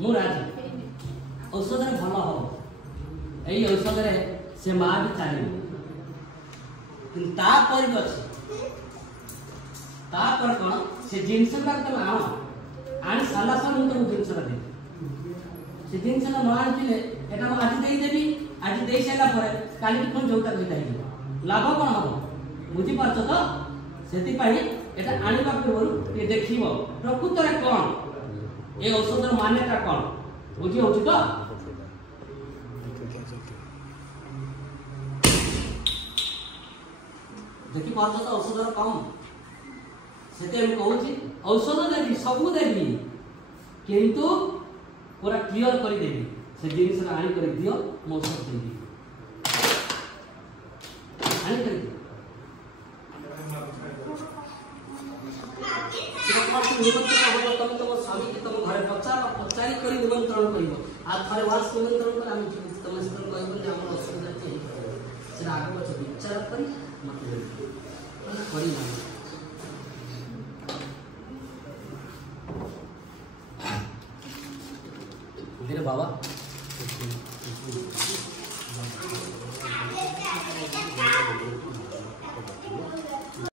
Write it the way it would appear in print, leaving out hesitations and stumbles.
मु राजी औषध रे भल हो एई औषध रे से मां भी चाहे किंतु ता पर भी अछि ता पर कोन से जिंस का तुम आनो आनी साला सा मु तुम जिंस दे से जिंस ना न आनथिले एटा मु आज देई देबी आज देई साला पर काली कोन जोता कहि दाई लाभ कोन हो बुझी पारछ तो सेति पाई एटा आनिबा पूर्व ये देखिबो प्रकृत रे कोन ए औषध मान्यता कोन बुझी होची तो देखि पारछ तो औषध कम सेते हम कहूची औषध देबी सब देबी किंतु पूरा क्लियर कर देबी से जिनिस आनी कर दियो मो औषध देबी आनी कर दियो तुम तुम स्वामी के तुम घर पचारी कर निमंत्रण करियो आ थरे वास निमंत्रण कर हम तुम स्तर कहबो जे हमर असुविधा छै से आगे बच विचार करी मत करी ना मेरे बाबा